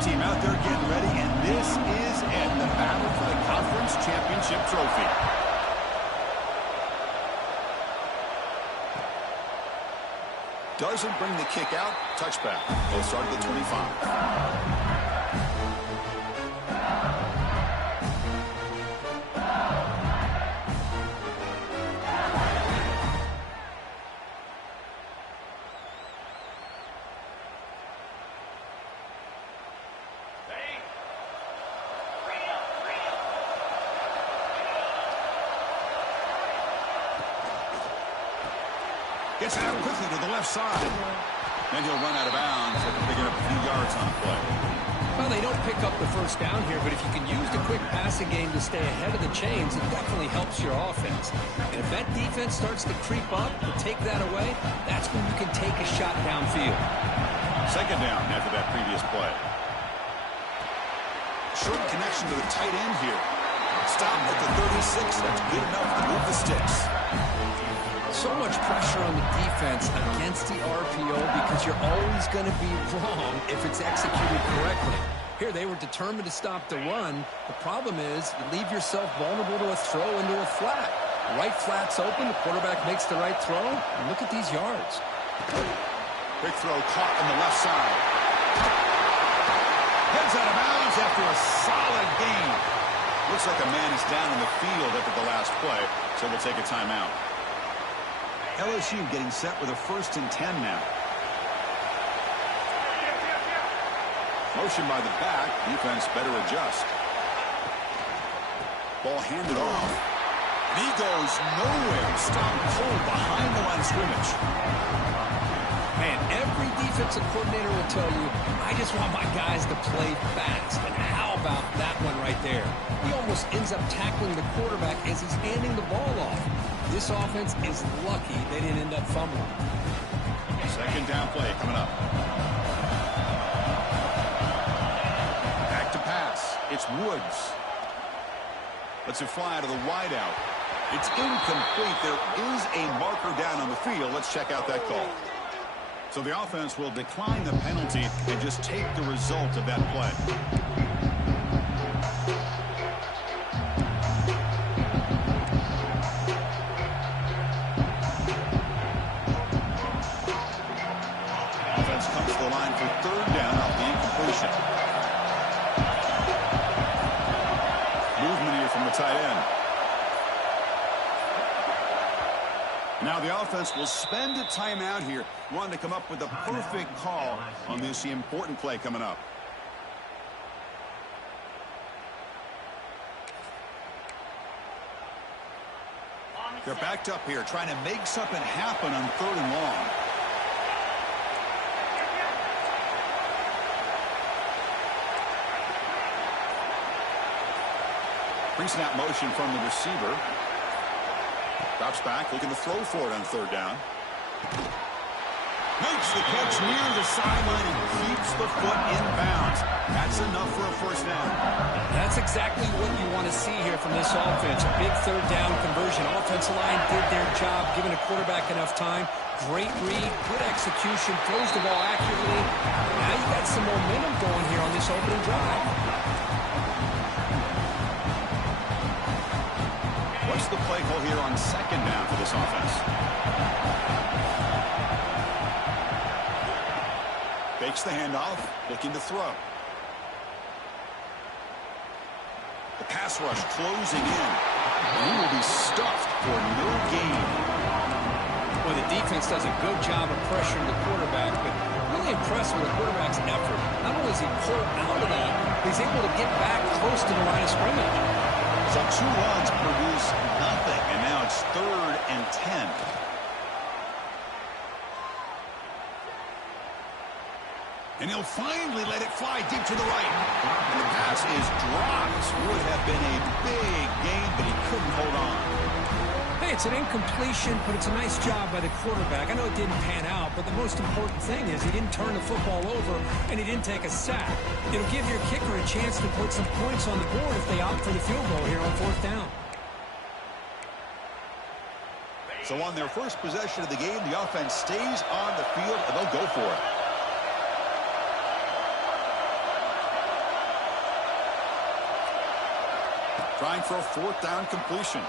team out there getting ready, and this is it, the battle for the conference championship trophy. Doesn't bring the kick out. Touchback. They'll start at the 25. Gets it out quickly to the left side. And he'll run out of bounds after picking up a few yards on the play. Well, they don't pick up the first down here, but if you can use the quick passing game to stay ahead of the chains, it definitely helps your offense. And if that defense starts to creep up and take that away, that's when you can take a shot downfield. Second down after that previous play. Short connection to the tight end here. Stop at the 36. That's good enough to move the sticks. So much pressure on the defense against the RPO because you're always going to be wrong if it's executed correctly. Here, they were determined to stop the run. The problem is you leave yourself vulnerable to a throw into a flat. The right flat's open. The quarterback makes the right throw. And look at these yards. Big throw caught on the left side. Heads out of bounds after a solid gain. Looks like a man is down in the field after the last play, so we'll take a timeout. LSU getting set with a 1st and 10 now. Motion by the back. Defense better adjust. Ball handed off. And he goes nowhere. Stopped cold behind the line of scrimmage. Man, every defensive coordinator will tell you, I just want my guys to play fast. And how about that one right there? He almost ends up tackling the quarterback as he's handing the ball off. This offense is lucky they didn't end up fumbling. Second down play coming up. Back to pass. It's Woods. Lets it fly to the wideout. It's incomplete. There is a marker down on the field. Let's check out that call. So the offense will decline the penalty and just take the result of that play. Tight end. Now the offense will spend a timeout here, wanting to come up with a perfect call on this important play coming up. They're backed up here, trying to make something happen on 3rd and long. Pre-snap motion from the receiver. Drops back, looking to throw for it on 3rd down. Makes the catch near the sideline and keeps the foot in bounds. That's enough for a 1st down. That's exactly what you want to see here from this offense. A big 3rd down conversion. Offensive line did their job, giving a quarterback enough time. Great read, good execution, throws the ball accurately. Now you got some momentum going here on this opening drive. What's the play call here on 2nd down for this offense? Fakes the handoff, looking to throw. The pass rush closing in. And he will be stuffed for no gain. Well, the defense does a good job of pressuring the quarterback, but really impressed with the quarterback's effort. Not only is he pulled out of that, he's able to get back close to the line of scrimmage. So 2 runs produce nothing, and now it's 3rd and 10. And he'll finally let it fly deep to the right. And the pass is dropped. Would have been a big gain, but he couldn't hold on. Hey, it's an incompletion, but it's a nice job by the quarterback. I know it didn't pan out, but the most important thing is he didn't turn the football over and he didn't take a sack. It'll give your kicker a chance to put some points on the board if they opt for the field goal here on 4th down. So on their first possession of the game, the offense stays on the field and they'll go for it. Trying for a fourth down completion.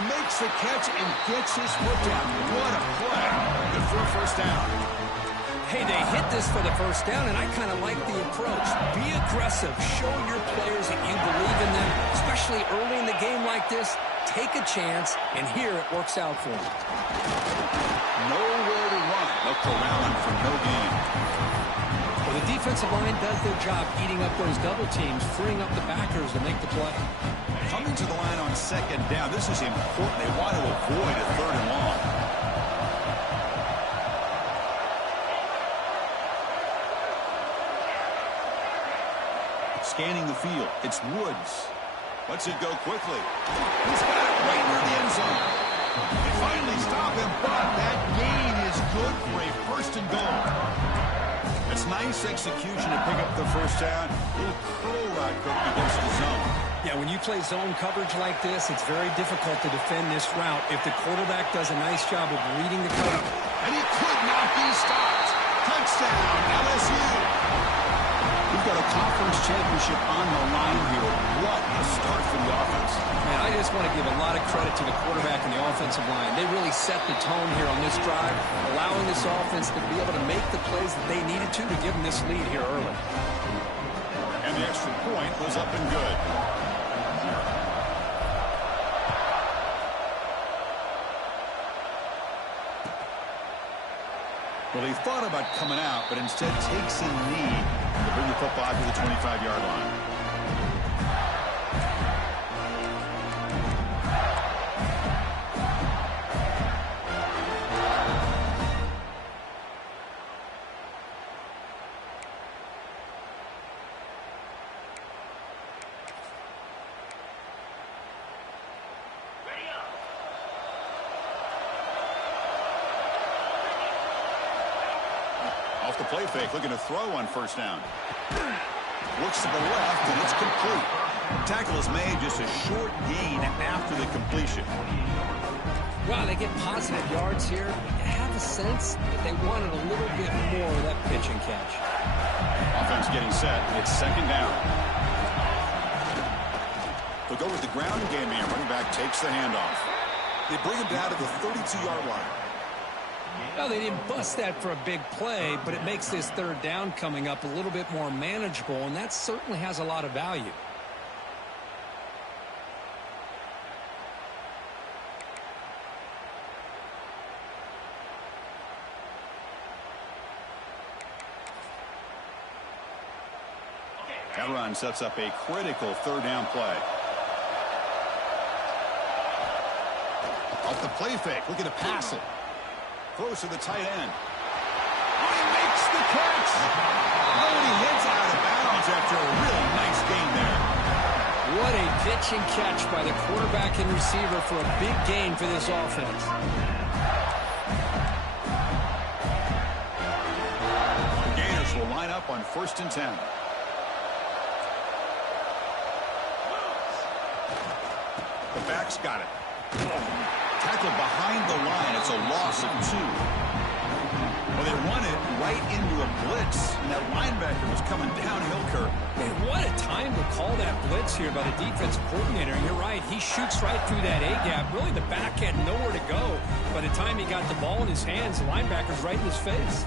Makes the catch and gets his foot down. What a play. Good for a first down. Hey, they hit this for the first down, and I kind of like the approach. Be aggressive. Show your players that you believe in them, especially early in the game like this. Take a chance, and here it works out for them. Nowhere to run. They'll corral him for no gain. Well, the defensive line does their job eating up those double teams, freeing up the backers to make the play. Coming to the line on second down. This is important. They want to avoid a third and long. Scanning the field. It's Woods. Lets it go quickly. He's got it right near the end zone. They finally stop him, but that gain is good for a first and goal. That's nice execution to pick up the first down. A little curl route cooked against the zone. Yeah, when you play zone coverage like this, it's very difficult to defend this route if the quarterback does a nice job of reading the cover. And he could not be stopped. Touchdown, LSU. We've got a conference championship on the line here. What a start for the offense. Man, I just want to give a lot of credit to the quarterback and the offensive line. They really set the tone here on this drive, allowing this offense to be able to make the plays that they needed to give them this lead here early. And the extra point was up and good. Well, he thought about coming out, but instead takes a knee to bring the football to the 25-yard line. Off the play fake, looking to throw on first down. Looks to the left, and it's complete. Tackle is made, just a short gain after the completion. Wow, they get positive yards here. You have a sense that they wanted a little bit more of that pitch and catch. Offense getting set. It's second down. They'll go with the ground game here. Running back takes the handoff. They bring him down to the 32-yard line. Well, they didn't bust that for a big play, but it makes this third down coming up a little bit more manageable, and that certainly has a lot of value. That run sets up a critical third down play. Off the play fake, looking to pass it. Close to the tight end. Oh, he makes the catch. Oh, and he hits out of bounds after a really nice gain there. What a pitch and catch by the quarterback and receiver for a big gain for this offense. The Gators will line up on 1st and 10. The back's got it. Tackled behind the line. It's a loss of 2. Well, they run it right into a blitz, and that linebacker was coming downhill, Kirk. Man, what a time to call that blitz here by the defensive coordinator. You're right. He shoots right through that A-gap. Really, the back had nowhere to go. By the time he got the ball in his hands, the linebacker's right in his face.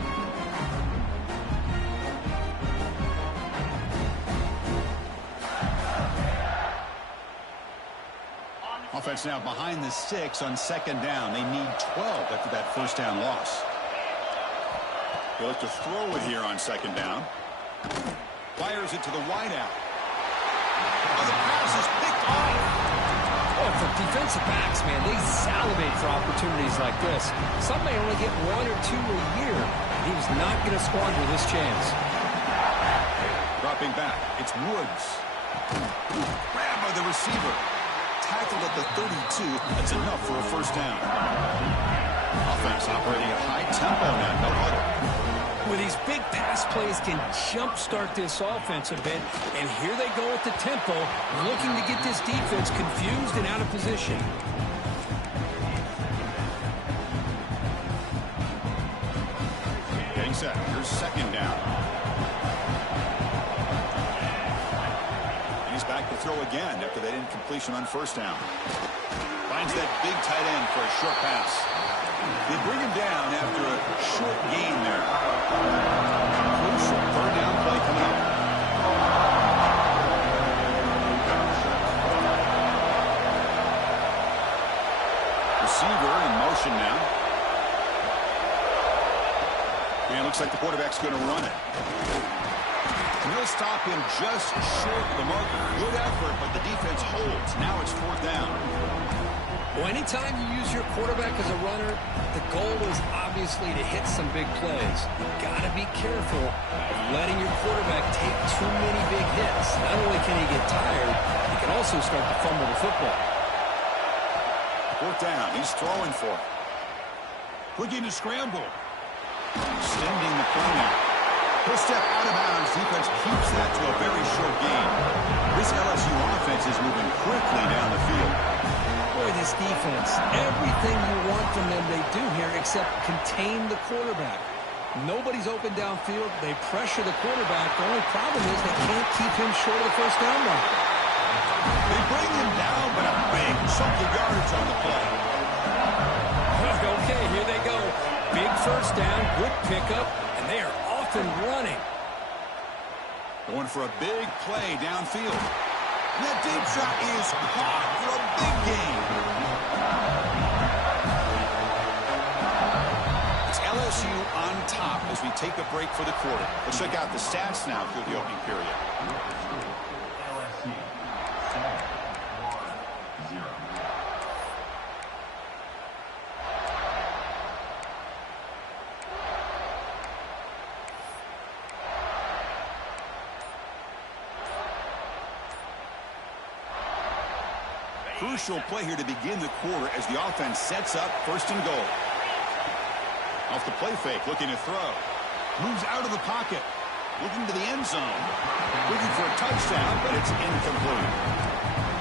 Offense now behind the 6 on second down. They need 12 after that first down loss. They look to throw it here on second down. Fires it to the wideout. Oh, the pass is picked off. Oh, for defensive backs, man, they salivate for opportunities like this. Some may only get 1 or 2 a year. He was not going to squander this chance. Dropping back, it's Woods. Grabbed by the receiver. Tackled at the 32. That's enough for a first down. Offense operating at high tempo now. No huddle. Well, these big pass plays can jumpstart this offense a bit. And here they go with the tempo, looking to get this defense confused and out of position. Getting set. Here's second down. He's back back to throw again after that incompletion on first down. Finds that big tight end for a short pass. They bring him down after a short gain there. Crucial third down play coming up. Receiver in motion now. And it looks like the quarterback's going to run it. And he'll stop him just short of the marker. Good effort, but the defense holds. Now it's fourth down. Well, anytime you use your quarterback as a runner, the goal is obviously to hit some big plays. You've got to be careful of letting your quarterback take too many big hits. Not only can he get tired, he can also start to fumble the football. Fourth down. He's throwing for it. Looking to scramble. Extending the play now. He'll step out of bounds. Defense keeps that to a very short gain. This LSU offense is moving quickly down the field. Boy, this defense, everything you want from them they do here except contain the quarterback. Nobody's open downfield. They pressure the quarterback. The only problem is they can't keep him short of the first down marker. They bring him down, but a big chunk of yardage on the play. Okay, here they go. Big first down, good pickup, and they are off and running. Going for a big play downfield. And that deep shot is caught for a big gain. It's LSU on top as we take a break for the quarter. Let's check out the stats now through the opening period. Crucial play here to begin the quarter as the offense sets up first and goal. Off the play fake, looking to throw. Moves out of the pocket. Looking to the end zone. Looking for a touchdown, but it's incomplete.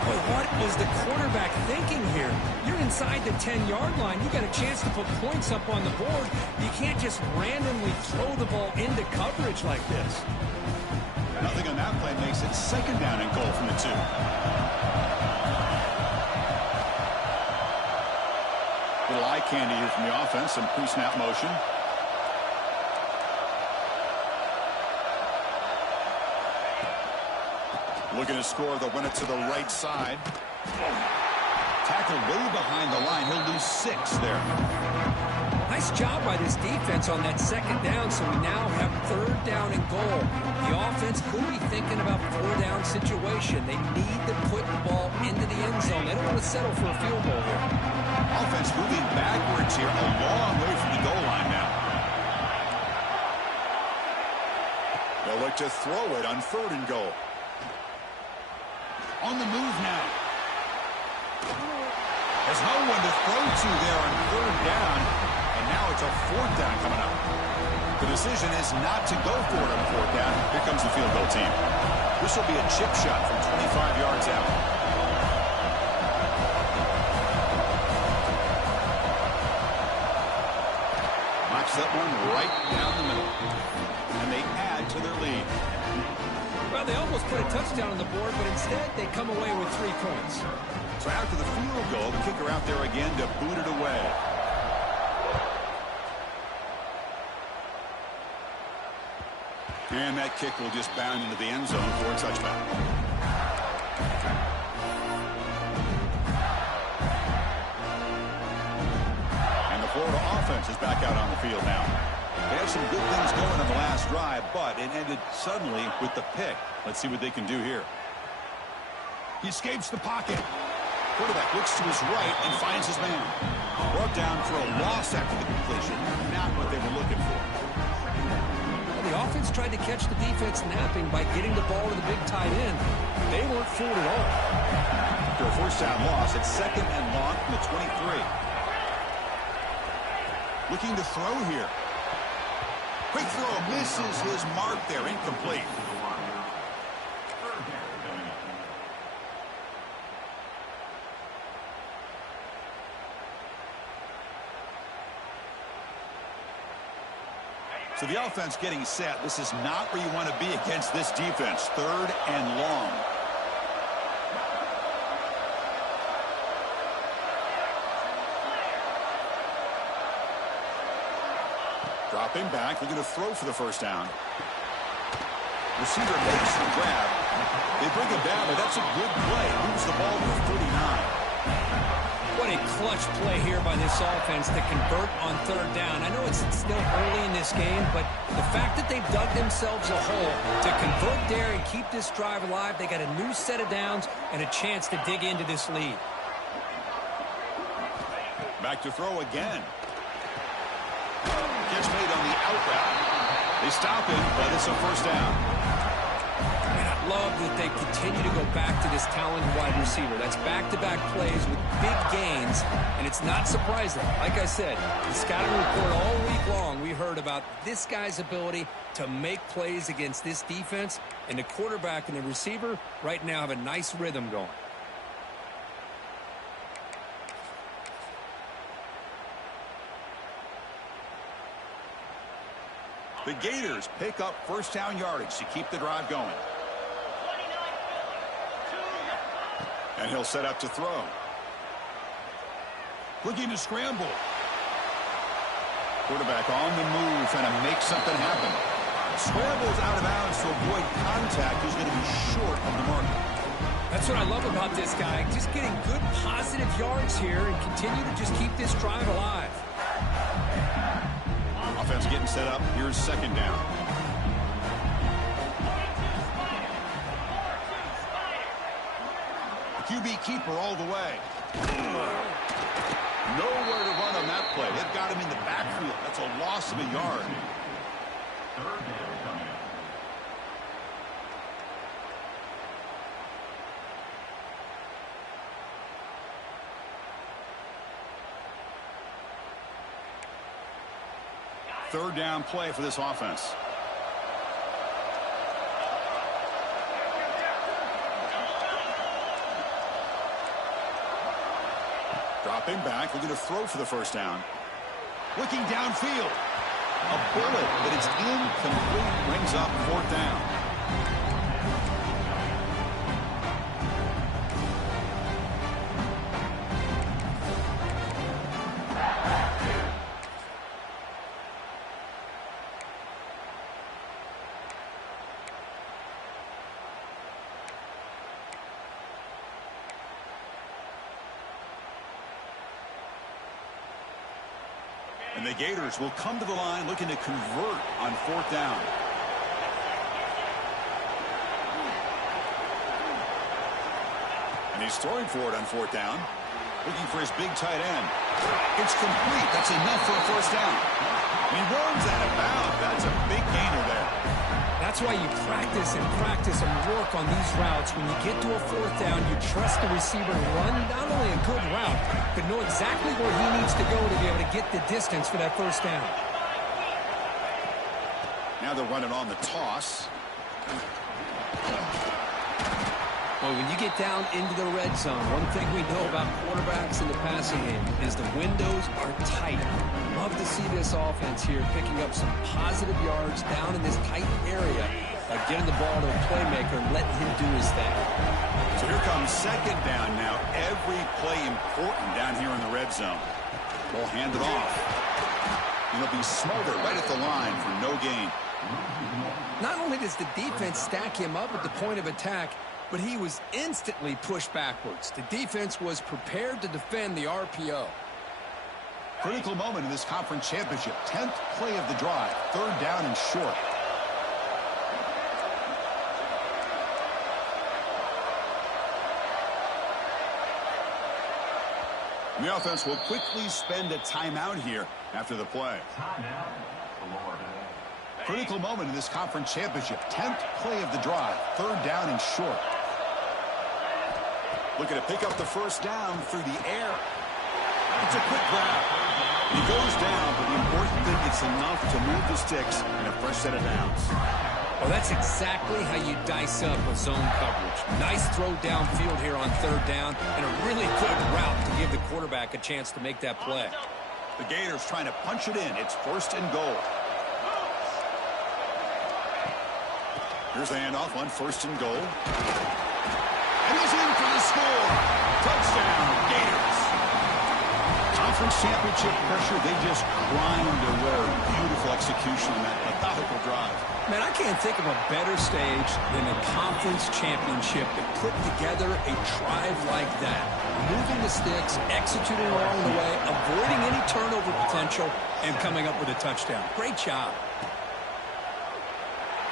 Boy, what was the quarterback thinking here? You're inside the 10-yard line. You got a chance to put points up on the board. You can't just randomly throw the ball into coverage like this. Nothing on that play makes it second down and goal from the 2. Little eye candy here from the offense. Some pre-snap motion. Looking to score. They'll run it to the right side. Tackled way behind the line. He'll lose 6 there. Nice job by this defense on that second down, so we now have third down and goal. The offense could be thinking about 4-down situation. They need to put the ball into the end zone. They don't want to settle for a field goal here. Offense moving backwards here, a long way from the goal line now. They'll look to throw it on third and goal. On the move now. There's no one to throw to there on third down, and now it's a fourth down coming up. The decision is not to go for it on fourth down. Here comes the field goal team. This will be a chip shot from 25 yards out. Knocks that one right down the middle. And they add to their lead. Well, they almost put a touchdown on the board, but instead they come away with 3 points. So after the field goal, the kicker out there again to boot it away. And that kick will just bound into the end zone for a touchback. And the Florida offense is back out on the field now. They had some good things going on the last drive, but it ended suddenly with the pick. Let's see what they can do here. He escapes the pocket. Quarterback looks to his right and finds his man. Brought down for a loss after the completion. Not what they were looking for. Well, the offense tried to catch the defense napping by getting the ball to the big tight end. They weren't fooled at all. After a first down loss, it's second and long from the 23. Looking to throw here. Quick throw, misses his mark there, incomplete. So the offense getting set. This is not where you want to be against this defense. Third and long. Dropping back, looking to throw for the first down. Receiver makes the grab. They bring it down, but that's a good play. Moves the ball to 39. What a clutch play here by this offense to convert on third down. I know it's still early in this game, but the fact that they've dug themselves a hole to convert there and keep this drive alive, they got a new set of downs and a chance to dig into this lead. Back to throw again. Catch made on the out route. They stop him, but it's a first down. I love that they continue to go back to this talented wide receiver. That's back-to-back plays with big gains, and it's not surprising. Like I said, the scouting report all week long, we heard about this guy's ability to make plays against this defense, and the quarterback and the receiver right now have a nice rhythm going. The Gators pick up first down yardage to keep the drive going. And he'll set up to throw. Looking to scramble. Quarterback on the move, trying to make something happen. Scrambles out of bounds to avoid contact. He's going to be short of the mark. That's what I love about this guy. Just getting good positive yards here and continue to just keep this drive alive. Offense getting set up. Here's second down. QB keeper all the way. Nowhere to run on that play. They've got him in the backfield. That's a loss of a yard. Third down play for this offense. Dropping back, looking to throw for the first down. Looking downfield. A bullet, but it's incomplete. Brings up fourth down. And the Gators will come to the line looking to convert on fourth down. And he's throwing for it on fourth down. Looking for his big tight end. It's complete. That's enough for a first down. And he runs out of bounds. That's a big gainer there. That's why you practice and work on these routes. When you get to a fourth down, you trust the receiver to run not only a good route, but know exactly where he needs to go to be able to get the distance for that first down. Now they're running on the toss. Well, when you get down into the red zone, one thing we know about quarterbacks in the passing game is the windows are tight. Love to see this offense here picking up some positive yards down in this tight area by getting the ball to a playmaker and letting him do his thing. So here comes second down now. Every play important down here in the red zone. Ball handed off. And they'll be smarter right at the line for no gain. Not only does the defense stack him up at the point of attack, but he was instantly pushed backwards. The defense was prepared to defend the RPO. Critical moment in this conference championship. 10th play of the drive. Third down and short. And the offense will quickly spend a timeout here after the play. Critical moment in this conference championship. 10th play of the drive. Third down and short. Looking to pick up the first down through the air. It's a quick grab. He goes down, but the important thing, it's enough to move the sticks and a fresh set of downs. Well, that's exactly how you dice up a zone coverage. Nice throw downfield here on third down, and a really good route to give the quarterback a chance to make that play. The Gators trying to punch it in. It's first and goal. Here's the handoff on first and goal. And he's in for the score. Touchdown, Gators. Conference championship pressure, they just grind their way. Beautiful execution on that methodical drive. Man, I can't think of a better stage than a conference championship to put together a drive like that. Moving the sticks, executing along the way, avoiding any turnover potential, and coming up with a touchdown. Great job.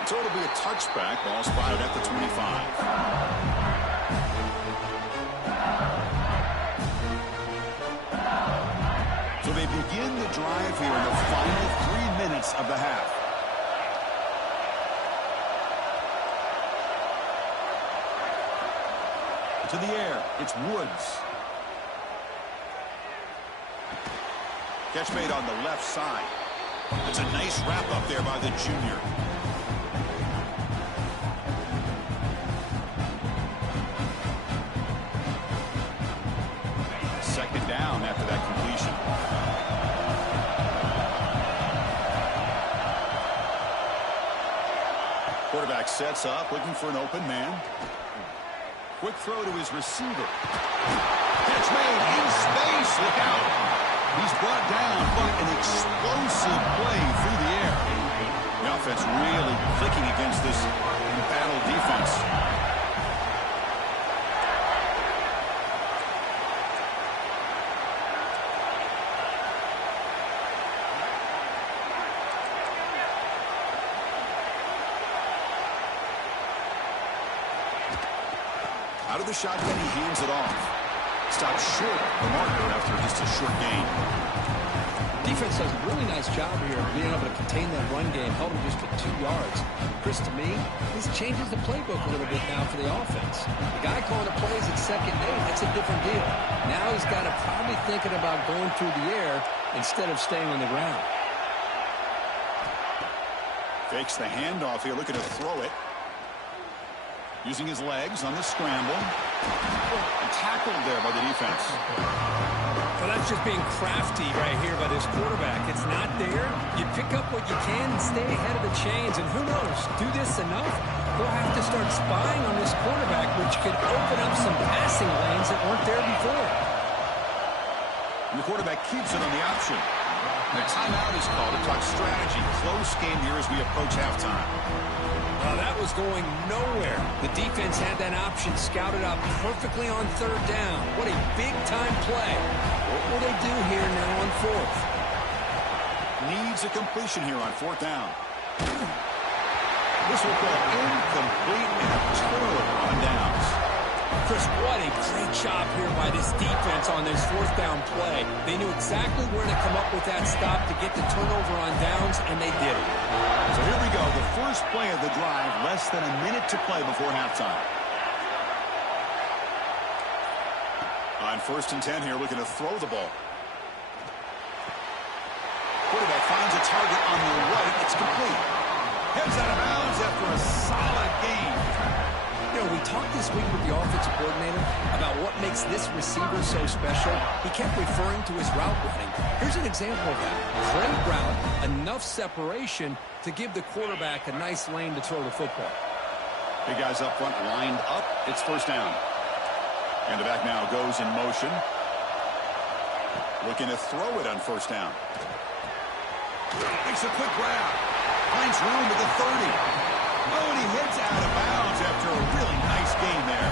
So it'll be a touchback. Ball spotted at the 25. So they begin the drive here in the final 3 minutes of the half. To the air, it's Woods. Catch made on the left side. It's a nice wrap up there by the junior. Second down after that completion. Quarterback sets up, looking for an open man. Quick throw to his receiver. Catch made in space. Look out. He's brought down, but an explosive play through the air. The offense really clicking against this embattled defense. Out of the shotgun, he hands it off. Stops short of the marker after just a short gain. Defense does a really nice job here of being able to contain that run game. Held him just to 2 yards. Chris, to me, this changes the playbook a little bit now for the offense. The guy calling the plays at second and 8, that's a different deal. Now he's got to probably thinking about going through the air instead of staying on the ground. Fakes the handoff here, looking to throw it. Using his legs on the scramble. And tackled there by the defense. Well, that's just being crafty right here by this quarterback. It's not there. You pick up what you can and stay ahead of the chains. And who knows, do this enough, we'll have to start spying on this quarterback, which could open up some passing lanes that weren't there before. And the quarterback keeps it on the option. And a timeout is called to talk strategy. Close game here as we approach halftime. That was going nowhere. The defense had that option scouted out perfectly on third down. What a big-time play. What will they do here now on fourth? Needs a completion here on fourth down. This will go incomplete and a turnover on downs. Chris, what a great job here by this defense on this fourth down play. They knew exactly where to come up with that stop to get the turnover on downs, and they did it. So here we go, the first play of the drive, less than a minute to play before halftime. On 1st and 10 here, looking to throw the ball. Quarterback finds a target on the right. It's complete. Heads out of bounds after a solid gain. You know, we talked this week with the offensive coordinator about what makes this receiver so special. He kept referring to his route running. Here's an example of that. Great route, enough separation to give the quarterback a nice lane to throw the football. Big guys up front lined up. It's first down. And the back now goes in motion. Looking to throw it on first down. Makes a quick grab. Finds room at the 30. Oh, and he heads out of bounds after a really nice gain there.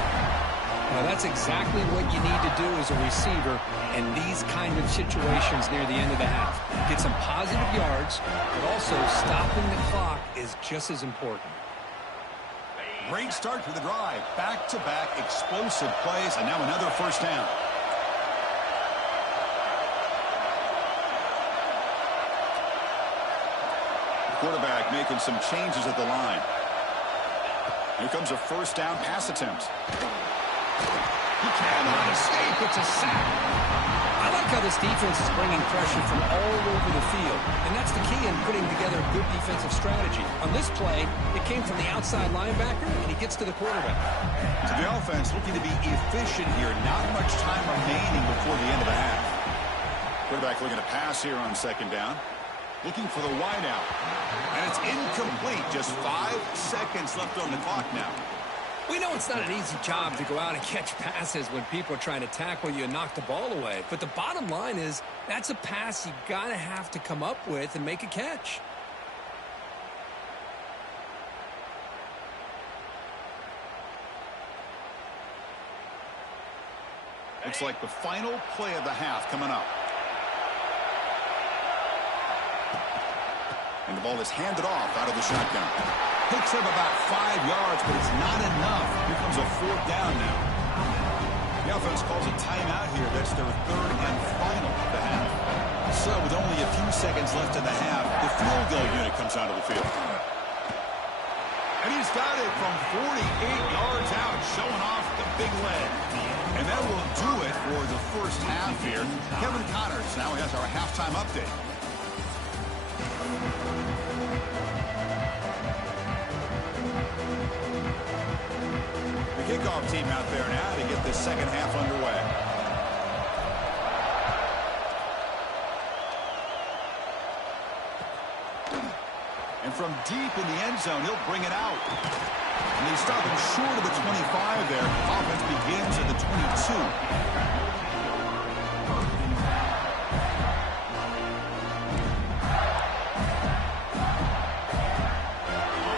Now, that's exactly what you need to do as a receiver in these kind of situations near the end of the half. Get some positive yards, but also stopping the clock is just as important. Great start to the drive. Back-to-back explosive plays, and now another first down. The quarterback making some changes at the line. Here comes a first down pass attempt. He cannot escape. It's a sack. I like how this defense is bringing pressure from all over the field, and that's the key in putting together a good defensive strategy. On this play, it came from the outside linebacker, and he gets to the quarterback. So the offense looking to be efficient here. Not much time remaining before the end of the half. Quarterback looking to pass here on second down. Looking for the wideout. And it's incomplete. Just 5 seconds left on the clock now. We know it's not an easy job to go out and catch passes when people are trying to tackle you and knock the ball away. But the bottom line is that's a pass you gotta have to come up with and make a catch. Looks like the final play of the half coming up. And the ball is handed off out of the shotgun. Picks up about 5 yards, but it's not enough. Here comes a 4th down now. The offense calls a timeout here. That's their 3rd and final of the half. So with only a few seconds left in the half, the field goal unit comes out of the field. And he's got it from 48 yards out, showing off the big leg. And that will do it for the first half here. Kevin Connors now has our halftime update. The kickoff team out there now to get this second half underway. And from deep in the end zone, he'll bring it out. And they stop him short of the 25 there. Offense begins at the 22.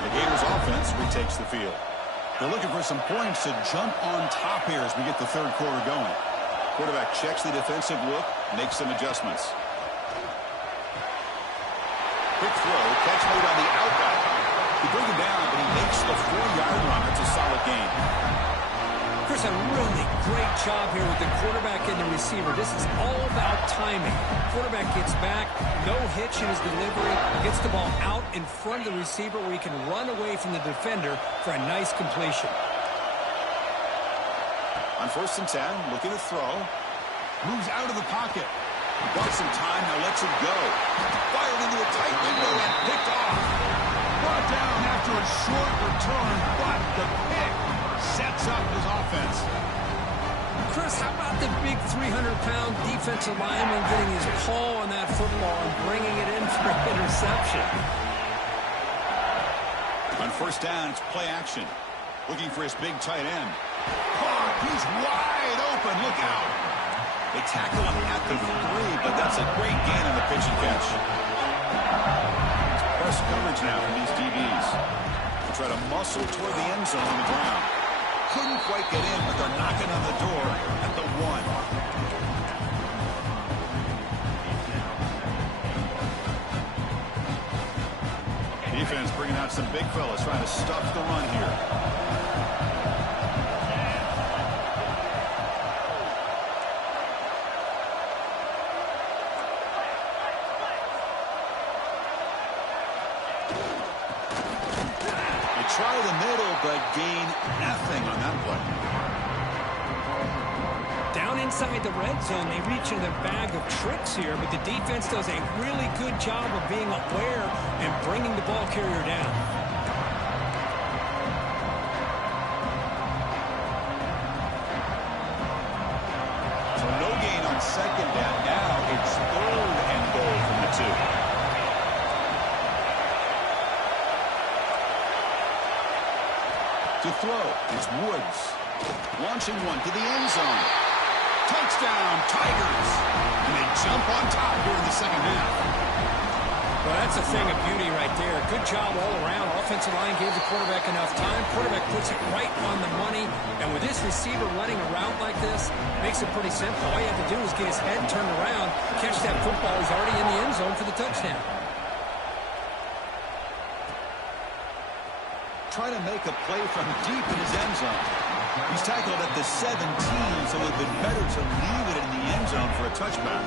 The Gators offense retakes the field. They're looking for some points to jump on top here as we get the third quarter going. Quarterback checks the defensive look, makes some adjustments. Quick throw, catch made on the outback. He brings him down, but he makes the 4-yard run. It's a solid gain. Chris, a really great job here with the quarterback and the receiver. This is all about timing. Quarterback gets back, no hitch in his delivery, gets the ball out in front of the receiver where he can run away from the defender for a nice completion. On 1st and 10, looking to throw. Moves out of the pocket. Got some time, now lets it go. Fired into a tight window and picked off. Brought down after a short return, but the pick sets up his offense. Chris, how about the big 300-pound defensive lineman getting his paw on that football and bringing it in for an interception? On 1st down, it's play action. Looking for his big tight end. Caught, he's wide open, look out. They tackle him at the 3, but that's a great gain on the pitch and catch. It's press coverage now from these DBs. They try to muscle toward the end zone on the ground. Couldn't quite get in, but they're knocking on the door at the 1. Defense bringing out some big fellas trying to stuff the run here. Try the middle, but gain nothing on that play. Down inside the red zone, they reach in their bag of tricks here, but the defense does a really good job of being aware and bringing the ball carrier down. So no gain on 2nd down. Now it's 3rd and goal from the 2. To throw, it's Woods. Launching one to the end zone. Touchdown, Tigers. And they jump on top here in the second half. Well, that's a thing of beauty right there. Good job all around. Offensive line gave the quarterback enough time. Quarterback puts it right on the money. And with this receiver running a route like this, makes it pretty simple. All you have to do is get his head turned around, catch that football. He's already in the end zone for the touchdown. Trying to make a play from deep in his end zone. He's tackled at the 17, so it would have been better to leave it in the end zone for a touchback.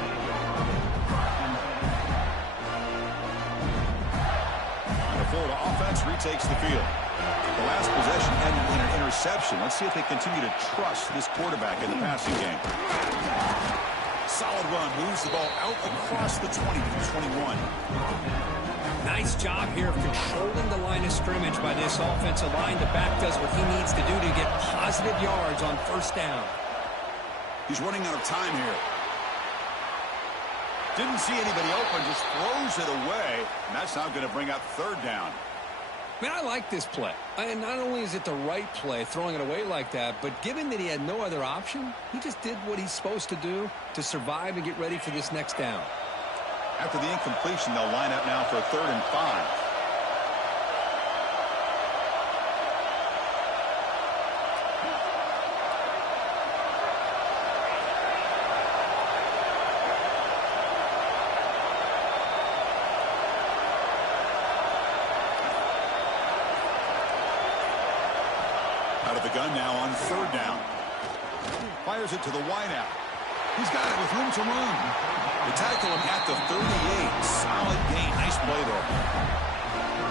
And the Florida offense retakes the field. The last possession ended in an interception. Let's see if they continue to trust this quarterback in the passing game. Solid run, moves the ball out across the 20 to the 21. Nice job here of controlling the line of scrimmage by this offensive line. The back does what he needs to do to get positive yards on 1st down. He's running out of time here. Didn't see anybody open, just throws it away. And that's now going to bring up 3rd down. Man, I like this play. And not only is it the right play, throwing it away like that, but given that he had no other option, he just did what he's supposed to do to survive and get ready for this next down. After the incompletion, they'll line up now for a 3rd and 5. Out of the gun now on 3rd down. Fires it to the wideout. He's got it with room to run. They tackle him at the 38. Solid gain. Nice play there.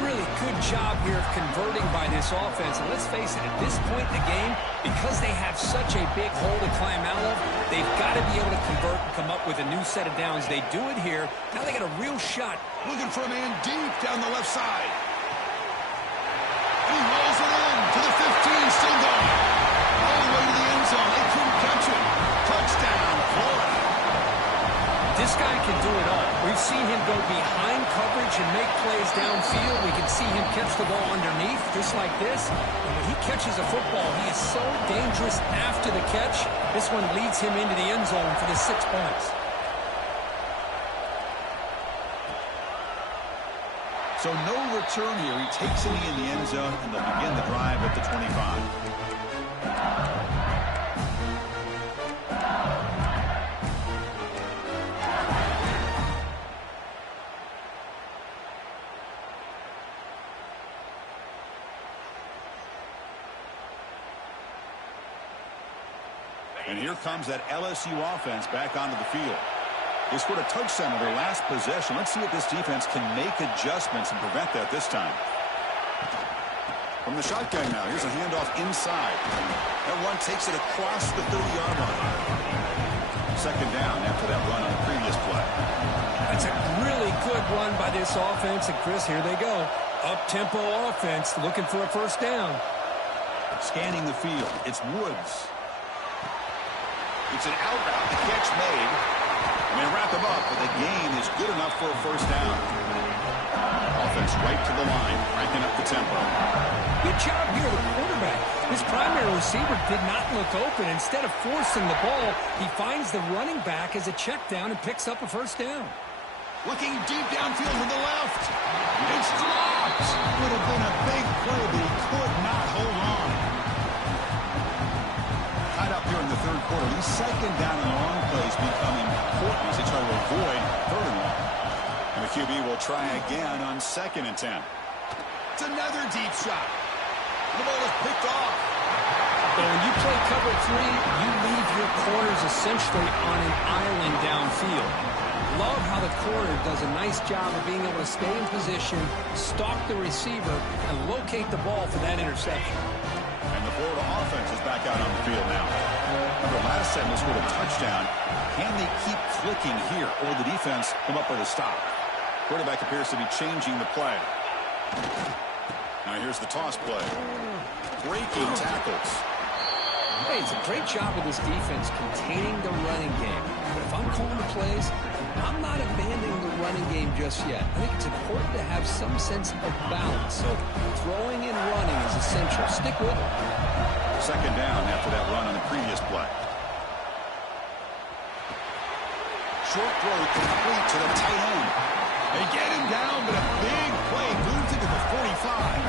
Really good job here of converting by this offense. And let's face it, at this point in the game, because they have such a big hole to climb out of, they've got to be able to convert and come up with a new set of downs. They do it here. Now they got a real shot. Looking for a man deep down the left side. And he rolls it in to the 15, still going. All the way to the end zone. They couldn't catch him. Touchdown, Florida. This guy can do it all. We've seen him go behind coverage and make plays downfield. We can see him catch the ball underneath, just like this. And when he catches a football, he is so dangerous after the catch. This one leads him into the end zone for the 6 points. So no return here. He takes it in the end zone, and they'll begin the drive at the 25. And here comes that LSU offense back onto the field. They scored a touchdown on their last possession. Let's see if this defense can make adjustments and prevent that this time. From the shotgun now, here's a handoff inside. That run takes it across the 30-yard line. 2nd down after that run on the previous play. That's a really good run by this offense. And, Chris, here they go. Up-tempo offense looking for a 1st down. Scanning the field, it's Woods. It's an out route, the catch made. And they wrap him up, but the gain is good enough for a 1st down. Offense right to the line, cranking up the tempo. Good job here, the quarterback. His primary receiver did not look open. Instead of forcing the ball, he finds the running back as a check down and picks up a 1st down. Looking deep downfield to the left. It's dropped. Would have been a big play, but he could not hold on. Tied up here in the 3rd quarter. These 2nd down and long plays become important as they try to avoid 3rd and long. And the QB will try again on 2nd and 10. It's another deep shot. The ball is picked off. But when you play cover 3, you leave your corners essentially on an island downfield. Love how the corner does a nice job of being able to stay in position, stalk the receiver, and locate the ball for that interception. And the Florida offense is back out on the field now. Remember, last time they scored a touchdown. Can they keep clicking here, or the defense come up with a stop? Quarterback appears to be changing the play. Now here's the toss play. Breaking tackles. Hey, it's a great job of this defense containing the running game. But if I'm calling the plays, I'm not abandoning the running game just yet. I think it's important to have some sense of balance. So throwing and running is essential. Stick with it. 2nd down after that run on the previous play. Short throw complete to the tight end. They get him down, but a big play moves into the 45.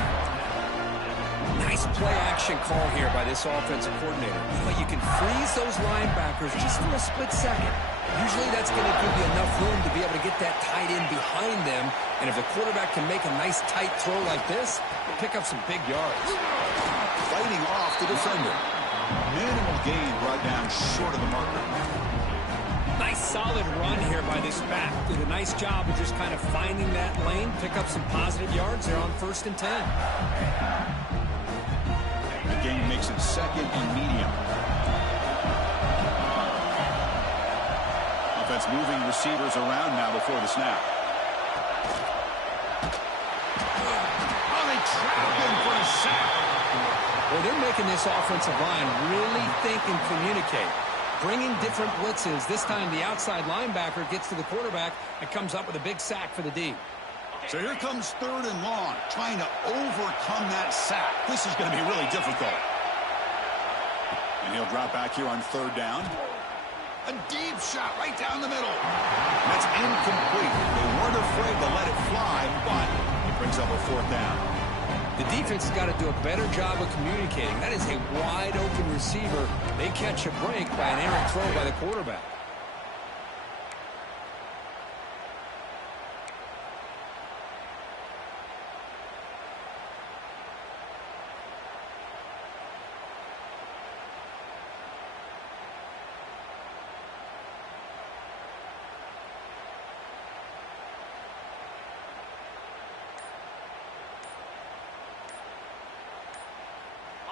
Nice play-action call here by this offensive coordinator. But you can freeze those linebackers just for a split second. Usually that's going to give you enough room to be able to get that tight end behind them. And if the quarterback can make a nice tight throw like this, he'll pick up some big yards. Fighting off the defender. Minimal gain brought down short of the marker. Nice solid run here by this back. Did a nice job of just kind of finding that lane, pick up some positive yards there on 1st and 10. The game makes it 2nd and medium. Offense moving receivers around now before the snap. Oh, they trap him for a sack. Well, they're making this offensive line really think and communicate. Bringing different blitzes. This time the outside linebacker gets to the quarterback and comes up with a big sack for the D. So here comes 3rd and long, trying to overcome that sack. This is going to be really difficult. And he'll drop back here on 3rd down. A deep shot right down the middle. That's incomplete. They weren't afraid to let it fly, but it brings up a 4th down. The defense has got to do a better job of communicating. That is a wide-open receiver. They catch a break by an errant throw by the quarterback.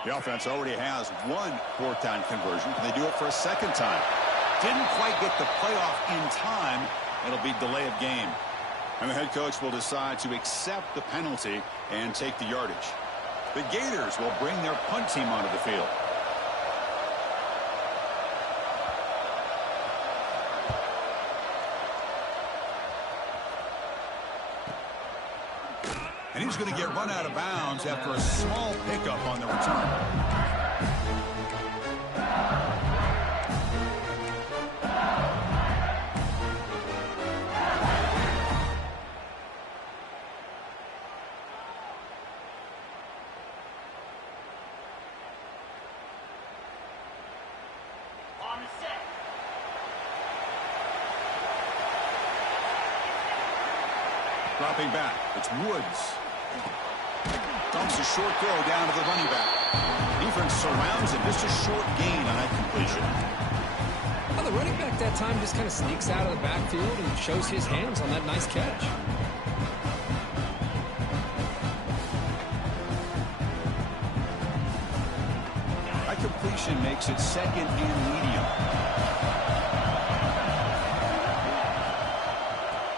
The offense already has one 4th down conversion. Can they do it for a 2nd time? Didn't quite get the playoff in time. It'll be delay of game. And the head coach will decide to accept the penalty and take the yardage. The Gators will bring their punt team onto the field. And he's going to get run out of bounds after a small pickup on the return. Dropping back, it's Woods. Dumps a short throw down to the running back. Defense surrounds him. Just a short gain on that completion. Well, the running back that time just kind of sneaks out of the backfield and shows his hands on that nice catch. That completion makes it 2nd and medium.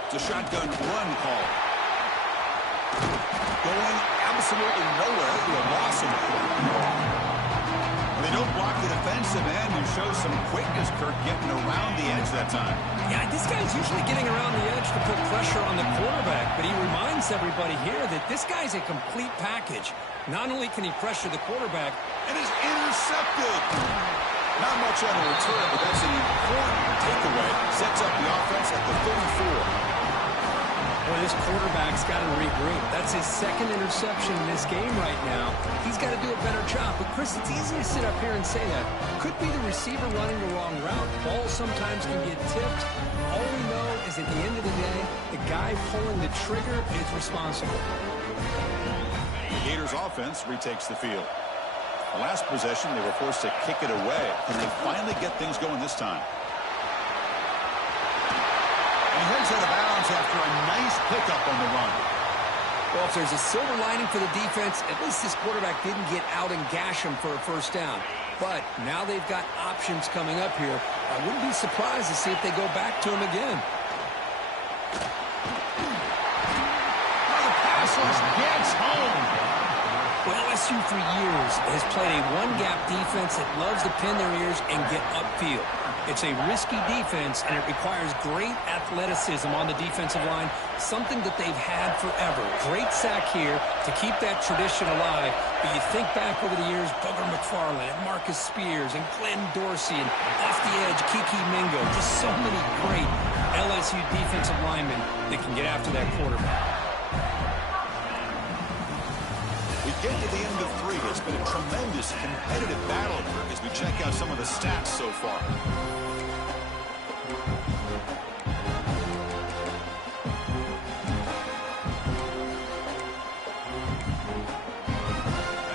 It's a shotgun run call. Going absolutely nowhere to a loss of the They don't block the defensive end and show some quickness, Kirk, getting around the edge that time. Yeah, this guy's usually getting around the edge to put pressure on the quarterback, but he reminds everybody here that this guy's a complete package. Not only can he pressure the quarterback, and is intercepted. Not much on the return, but that's an important takeaway. Sets up the offense at the 34. Well, this quarterback's got to regroup. That's his 2nd interception in this game right now. He's got to do a better job. But, Chris, it's easy to sit up here and say that. Could be the receiver running the wrong route. Balls sometimes can get tipped. All we know is at the end of the day, the guy pulling the trigger is responsible. The Gators offense retakes the field. The last possession, they were forced to kick it away. Can they finally get things going this time? And he heads out of bounds after a nice pickup on the run. Well, if there's a silver lining for the defense, at least this quarterback didn't get out and gash him for a 1st down. But now they've got options coming up here. I wouldn't be surprised to see if they go back to him again. The pass rush gets home. Well, LSU for years has played a one-gap defense that loves to pin their ears and get upfield. It's a risky defense, and it requires great athleticism on the defensive line, something that they've had forever. Great sack here to keep that tradition alive. But you think back over the years, Booger McFarland and Marcus Spears and Glenn Dorsey and off the edge, Kiki Mingo. Just so many great LSU defensive linemen that can get after that quarterback. We get to the end of 3. It's been a tremendous competitive battle as we check out some of the stats so far.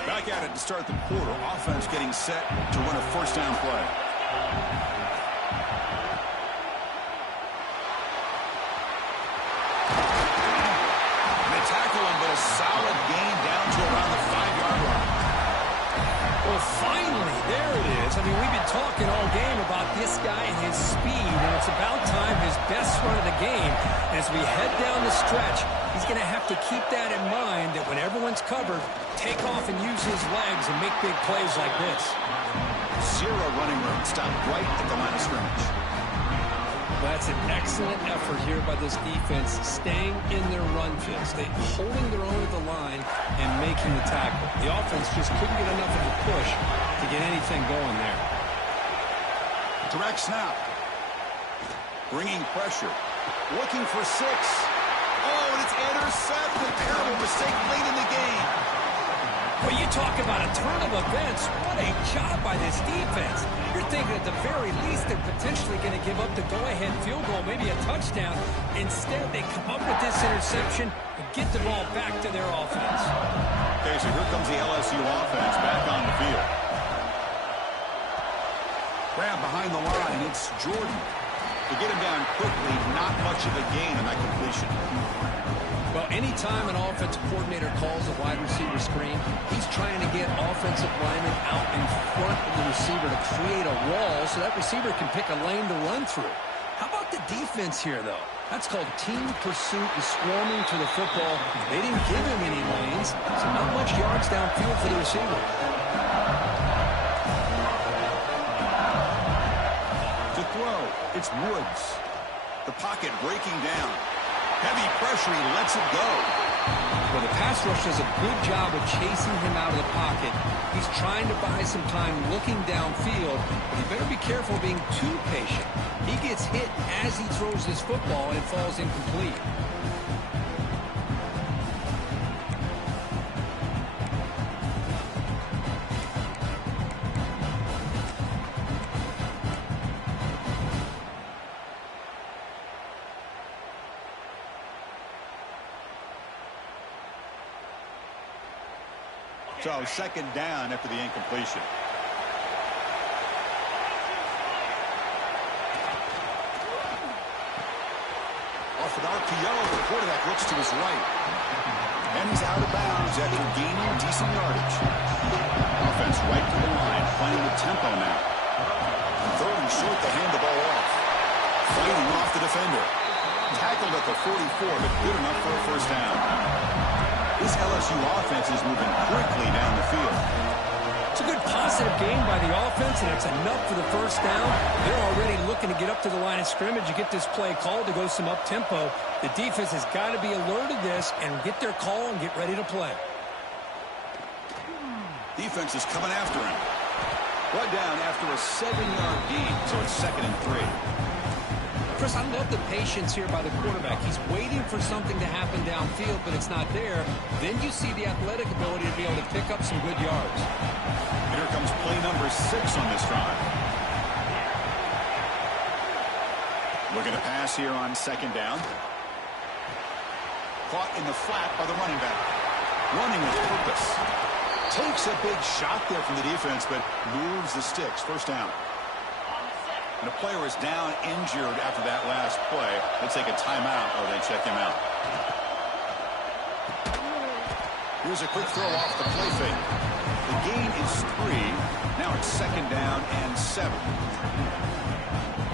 Back at it to start the quarter. Offense getting set to run a 1st down play. Solid gain down to around the 5-yard line. Well, finally, there it is. I mean, we've been talking all game about this guy and his speed, and it's about time his best run of the game. And as we head down the stretch, he's going to have to keep that in mind, that when everyone's covered, take off and use his legs and make big plays like this. 0 running room. Stopped right at the line of scrimmage. Well, That's an excellent effort here by this defense, staying in their run field, holding their own at the line and making the tackle. The offense just couldn't get enough of a push to get anything going there. Direct snap. Bringing pressure. Looking for 6. Oh, and it's intercepted. Terrible mistake late in the game. Well, you talk about a turn of events. What a job by this defense. You're thinking at the very least they're potentially going to give up the go-ahead field goal, maybe a touchdown. Instead, they come up with this interception and get the ball back to their offense. Okay, so here comes the LSU offense back on the field. Grab behind the line. It's Jordan. To get him down quickly, not much of a gain in that completion. Well, anytime an offensive coordinator calls a wide receiver screen, he's trying to get offensive linemen out in front of the receiver to create a wall so that receiver can pick a lane to run through. How about the defense here, though? That's called team pursuit and swarming to the football. They didn't give him any lanes, so not much yards downfield for the receiver. To throw, it's Woods. The pocket breaking down. Heavy pressure, he lets it go. Well, the pass rush does a good job of chasing him out of the pocket. He's trying to buy some time looking downfield, but he better be careful being too patient. He gets hit as he throws this football, and it falls incomplete. So second down after the incompletion. Off an RPO, the quarterback looks to his right. And he's out of bounds after gaining decent yardage. Offense right to the line, playing with tempo now. And third and short, they hand the ball off. Fighting off the defender. Tackled at the 44, but good enough for a first down. This LSU offense is moving quickly down the field. It's a good positive game by the offense, and it's enough for the first down. They're already looking to get up to the line of scrimmage and get this play called to go some up-tempo. The defense has got to be alert of this and get their call and get ready to play. Defense is coming after him. Brought down after a 7-yard gain, so it's 2nd and 3. Chris, I love the patience here by the quarterback. He's waiting for something to happen downfield, but it's not there. Then you see the athletic ability to be able to pick up some good yards. Here comes play number 6 on this drive. Looking to pass here on 2nd down. Caught in the flat by the running back. Running with purpose. Takes a big shot there from the defense, but moves the sticks. First down. And a player is down injured after that last play. They'll take a timeout or they check him out. Here's a quick throw off the play fake. The gain is 3. Now it's 2nd down and 7.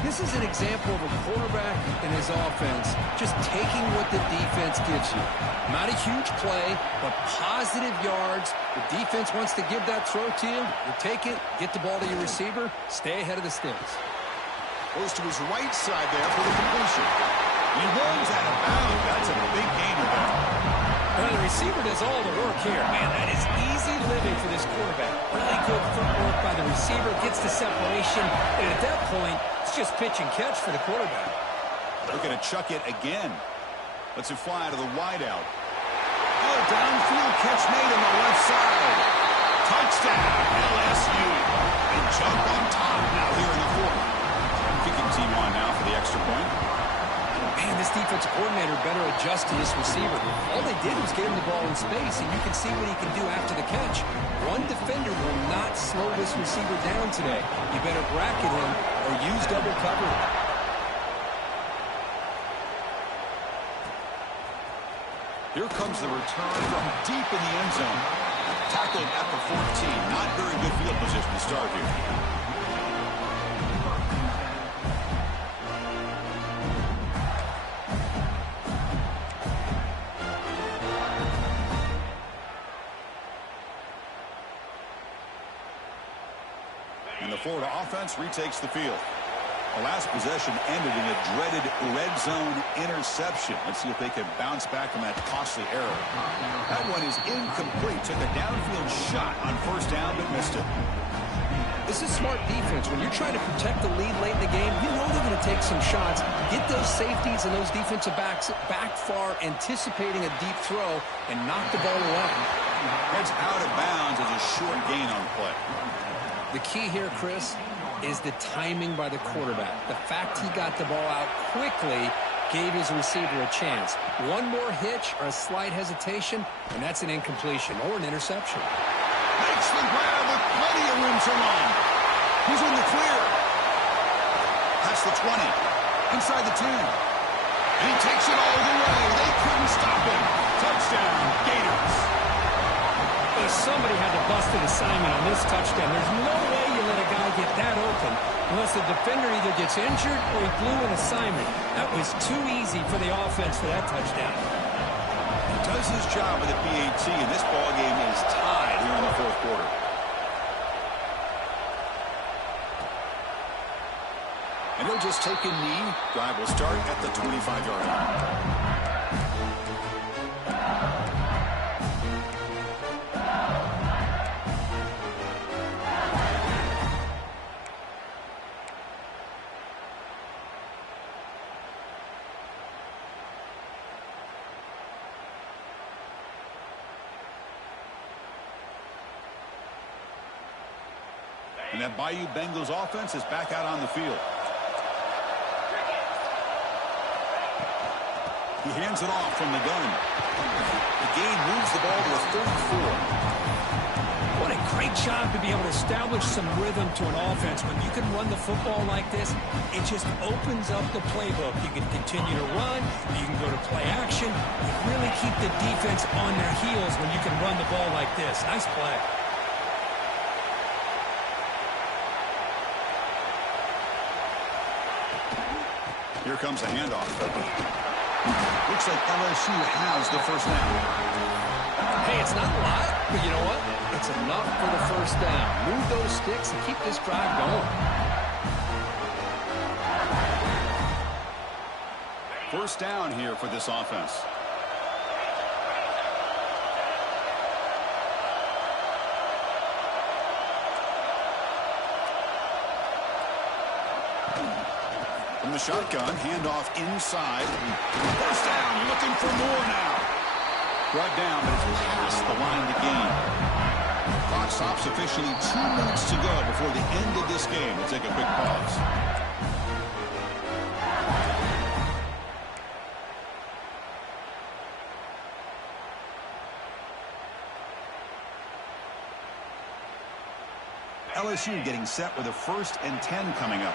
This is an example of a quarterback and his offense just taking what the defense gives you. Not a huge play, but positive yards. The defense wants to give that throw to you. You take it, get the ball to your receiver, stay ahead of the sticks. Goes to his right side there for the completion. He rolls out of bounds. That's a big gainer there. Well, the receiver does all the work here. Man, that is easy living for this quarterback. Really good footwork by the receiver. Gets the separation. And at that point, it's just pitch and catch for the quarterback. Looking to chuck it again. Lets it fly to the wideout. Oh, downfield catch made on the left side. Touchdown, LSU. They jump on top now here in the 4th. Kicking team on now for the extra point. Man, this defensive coordinator better adjust to this receiver. All they did was get him the ball in space, and you can see what he can do after the catch. One defender will not slow this receiver down today. You better bracket him or use double coverage. Here comes the return from deep in the end zone. Tackled at the 14. Not very good field position to start here. And the Florida offense retakes the field. The last possession ended in a dreaded red zone interception. Let's see if they can bounce back from that costly error. That one is incomplete. Took a downfield shot on first down, but missed it. This is smart defense. When you're trying to protect the lead late in the game, you know they're going to take some shots, get those safeties and those defensive backs back far, anticipating a deep throw, and knock the ball away. Heads out of bounds as a short gain on the play. The key here, Chris, is the timing by the quarterback. The fact he got the ball out quickly gave his receiver a chance. One more hitch or a slight hesitation, and that's an incompletion or an interception. Makes the grab with plenty of room to run. He's in the clear. Past the 20. Inside the 10. And he takes it all the way. They couldn't stop him. Touchdown, Gators. Well, somebody had to bust an assignment on this touchdown. There's no way you let a guy get that open unless the defender either gets injured or he blew an assignment. That was too easy for the offense for that touchdown. He does his job with the PAT, and this ball game is tied here in the fourth quarter. And he'll just take a knee. Drive will start at the 25-yard line. And that Bayou Bengals offense is back out on the field. He hands it off from the gun. The gain moves the ball to a 34. What a great job to be able to establish some rhythm to an offense. When you can run the football like this, it just opens up the playbook. You can continue to run. You can go to play action. You really keep the defense on their heels when you can run the ball like this. Nice play. Here comes a handoff. Looks like LSU has the first down. Hey, it's not a lot, but you know what? It's enough for the first down. Move those sticks and keep this drive going. First down here for this offense. From the shotgun, handoff inside. First down, looking for more now. Brought down, but it's past the line to gain. Clock stops officially 2 minutes to go before the end of this game. We'll take a quick pause. LSU getting set with a 1st and 10 coming up.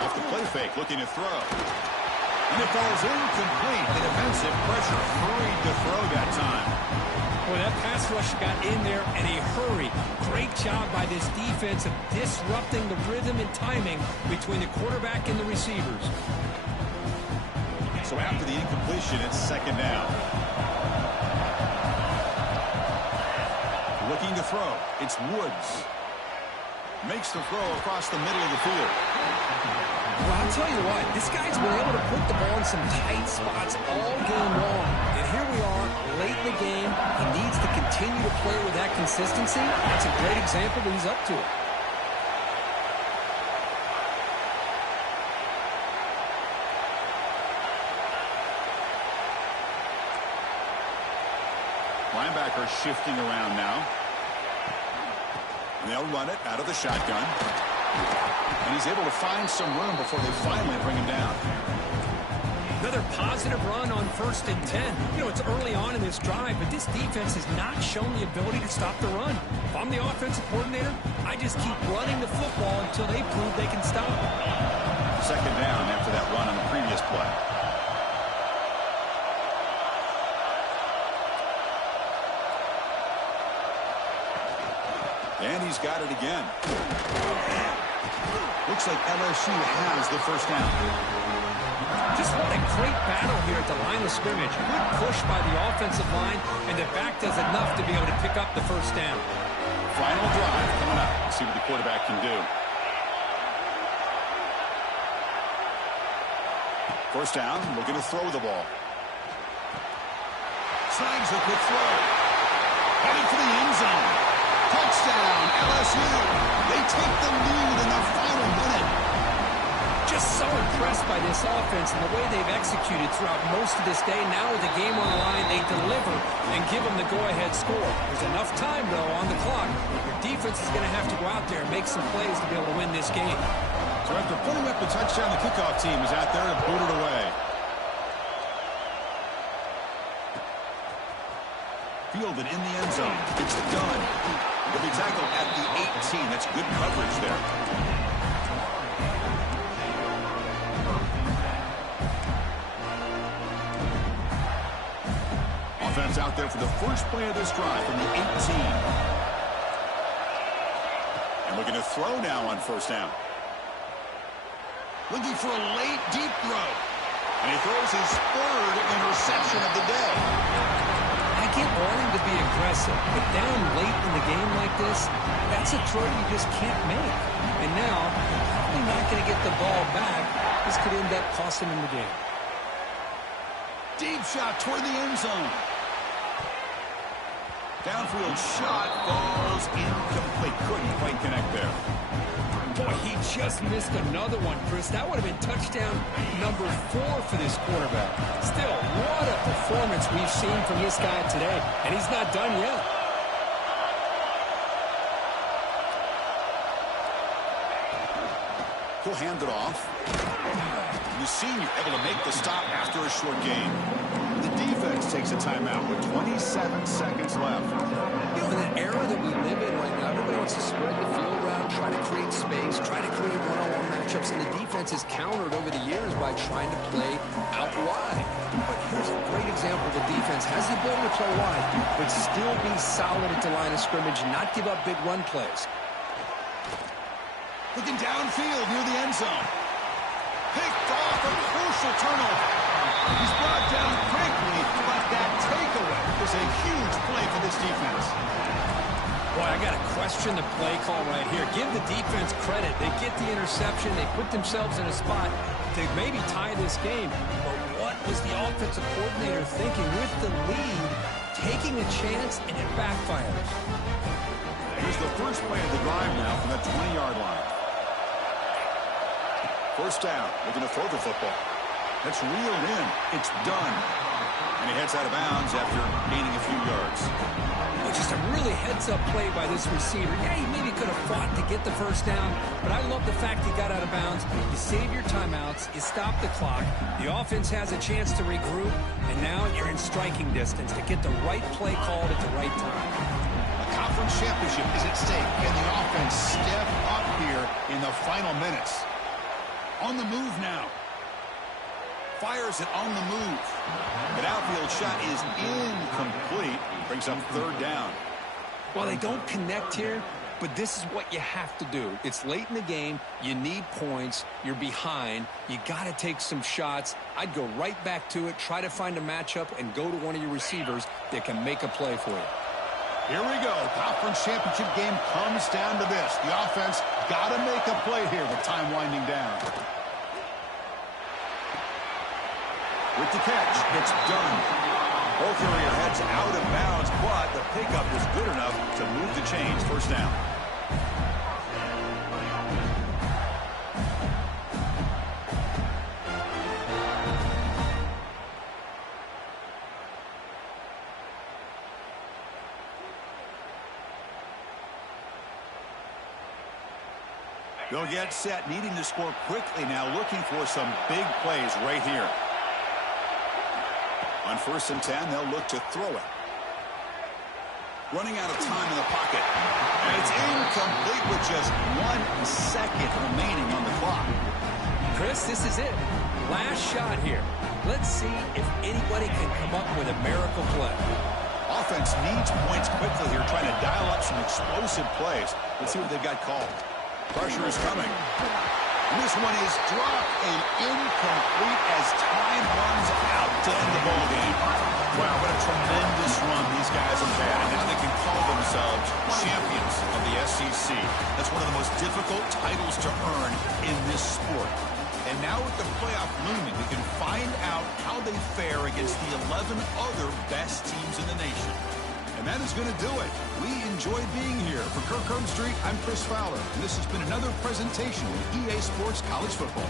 Off the play fake, looking to throw. And it falls incomplete. The defensive pressure hurried to throw that time. Boy, that pass rush got in there in a hurry. Great job by this defense of disrupting the rhythm and timing between the quarterback and the receivers. So after the incompletion, it's second down. Looking to throw. It's Woods. Makes the throw across the middle of the field. Well, I'll tell you what, this guy's been able to put the ball in some tight spots all game long. And here we are, late in the game. He needs to continue to play with that consistency. That's a great example that he's up to it. Linebacker shifting around now. And they'll run it out of the shotgun. And he's able to find some room before they finally bring him down. Another positive run on 1st and 10. You know, it's early on in this drive, but this defense has not shown the ability to stop the run. If I'm the offensive coordinator, I just keep running the football until they prove they can stop it. Second down after that run on the previous play. And he's got it again. Looks like LSU has the first down. Just what a great battle here at the line of scrimmage. Good push by the offensive line, and the back does enough to be able to pick up the first down. final drive coming up. Let's see what the quarterback can do. First down, looking to throw the ball. Slangs a quick throw. Heading for the end zone. Touchdown, LSU. They take the lead in the final minute. Just so impressed by this offense and the way they've executed throughout most of this day. Now with the game on the line, they deliver and give them the go-ahead score. There's enough time, though, on the clock. Your defense is going to have to go out there and make some plays to be able to win this game. So after putting up the touchdown, the kickoff team is out there to boot it away. Fielded in the end zone. It's done. He'll be tackled at the 18. That's good coverage there. Offense out there for the first play of this drive from the 18. And we're going to throw now on first down. Looking for a late, deep throw. And he throws his third interception of the day. I get wanting to be aggressive, but down late in the game like this, that's a throw you just can't make. And now, probably not going to get the ball back. This could end up costing him the game. Deep shot toward the end zone. Downfield shot falls incomplete. Couldn't quite connect there. Boy, he just missed another one, Chris. That would have been touchdown number 4 for this quarterback. Still, what a performance we've seen from this guy today. And he's not done yet. He'll hand it off. The senior able to make the stop after a short gain. The defense takes a timeout with 27 seconds left. You know, in an era that we live in right now, everybody wants to spread the field around, try to create space, try to create one-on-one matchups, and the defense is countered over the years by trying to play out wide. But here's a great example. The defense has the ability to play wide, but still be solid at the line of scrimmage and not give up big run plays. Looking downfield near the end zone. Picked off a crucial turnover. He's brought down quickly, but that takeaway is a huge play for this defense. Boy, I got to question the play call right here. Give the defense credit. They get the interception. They put themselves in a spot to maybe tie this game. But what was the offensive coordinator thinking with the lead, taking a chance, and it backfires? Here's the first play of the drive now from the 20-yard line. First down, looking to throw the football. That's reeled in. It's done. And he heads out of bounds after gaining a few yards. Well, just a really heads-up play by this receiver. Yeah, he maybe could have fought to get the first down, but I love the fact he got out of bounds. You save your timeouts. You stop the clock. The offense has a chance to regroup, and now you're in striking distance to get the right play called at the right time. A conference championship is at stake. Can the offense step up here in the final minutes? On the move now. Fires it on the move. An outfield shot is incomplete. Brings up third down. Well, they don't connect here, but this is what you have to do. It's late in the game. You need points. You're behind. You got to take some shots. I'd go right back to it, try to find a matchup, and go to one of your receivers that can make a play for you. Here we go. Conference championship game comes down to this. The offense got to make a play here with time winding down. With the catch, it's done. Both area heads out of bounds, but the pickup was good enough to move the chains. First down. They'll get set, needing to score quickly now, looking for some big plays right here. On 1st and 10, they'll look to throw it. Running out of time in the pocket. And it's incomplete with just 1 second remaining on the clock. Chris, this is it. Last shot here. Let's see if anybody can come up with a miracle play. Offense needs points quickly here, trying to dial up some explosive plays. Let's see what they've got called. Pressure is coming. And this one is dropped and incomplete as time runs out to end the ball game. Wow, what a tremendous run these guys have had, and now they can call themselves champions of the SEC. That's one of the most difficult titles to earn in this sport. And now with the playoff looming, we can find out how they fare against the 11 other best teams in the nation. And that is going to do it. We enjoyed being here. For Kirk Street, I'm Chris Fowler, and this has been another presentation of EA Sports College Football.